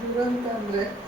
ದುರಂತ ಅಂದ್ರೆ?